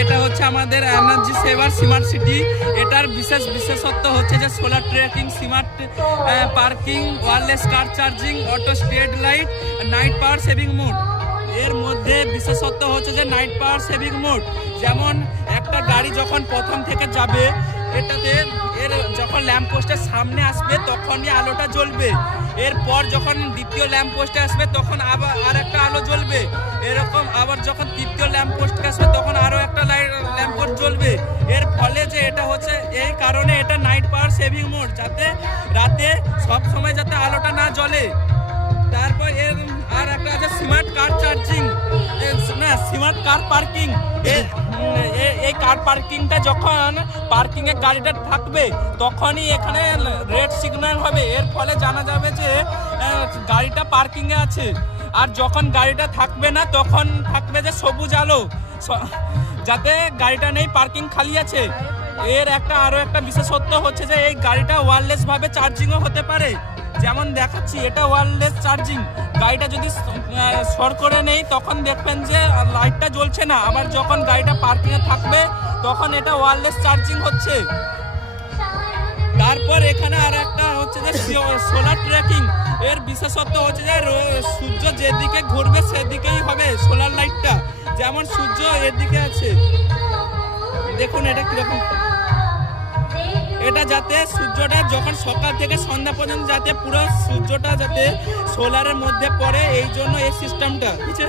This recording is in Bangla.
এটা হচ্ছে আমাদের এনার্জি সেভার স্মার্ট সিটি। এটার বিশেষত্ব হচ্ছে যে solar tracking, smart parking, wireless car charging, auto street light, night power saving mode. এর মধ্যে বিশেষত্ব হচ্ছে যে নাইট পাওয়ার সেভিং মোড। যেমন একটা গাড়ি যখন প্রথম থেকে যাবে, এটাতে এর যখন ল্যাম্প পোস্টের সামনে আসবে তখনই আলোটা জ্বলবে। এরপর যখন দ্বিতীয় ল্যাম্প পোস্টে আসবে তখন আবার আর একটা আলো জ্বলবে। এরকম আবার যখন তৃতীয় ল্যাম্প পোস্টে আসবে তখন আরও একটা ল্যাম্প পোস্ট জ্বলবে। এর ফলে যে এটা হচ্ছে এই কারণে এটা নাইট পাওয়ার সেভিং মোড, যাতে রাতে সব সময় যাতে আলোটা না জ্বলে। তারপর এর আর একটা আছে স্মার্ট কার চার্জিং, না স্মার্ট কার পার্কিং। এই কার পার্কিংটা যখন পার্কিংয়ে গাড়িটা থাকবে তখনই এখানে রেড সিগন্যাল হবে। এর ফলে জানা যাবে যে গাড়িটা পার্কিংয়ে আছে। আর যখন গাড়িটা থাকবে না তখন থাকবে যে সবুজ আলো, যাতে গাড়িটা নেই, পার্কিং খালি আছে। এর আরও একটা বিশেষত্ব হচ্ছে যে এই গাড়িটা ওয়্যারলেসভাবে চার্জিংও হতে পারে। যেমন দেখাচ্ছি, এটা ওয়্যারলেস চার্জিং। গাড়িটা যদি শর্ট করে নেই তখন দেখবেন যে লাইটটা জ্বলছে না। আবার যখন গাড়িটা পার্কিংয়ে থাকবে তখন এটা ওয়্যারলেস চার্জিং হচ্ছে। তারপর এখানে আর একটা হচ্ছে যে সোলার ট্রেকিং। এর বিশেষত্ব হচ্ছে যে সূর্য যেদিকে ঘুরবে সেদিকেই হবে সোলার লাইটটা। যেমন সূর্য এদিকে আছে, দেখুন এটা কিরকম। এটা যাতে সূর্যটা যখন সকাল থেকে সন্ধ্যা পর্যন্ত যাতে পুরো সূর্যটা যাতে সোলারের মধ্যে পড়ে, এই জন্য এই সিস্টেমটা, বুঝছে।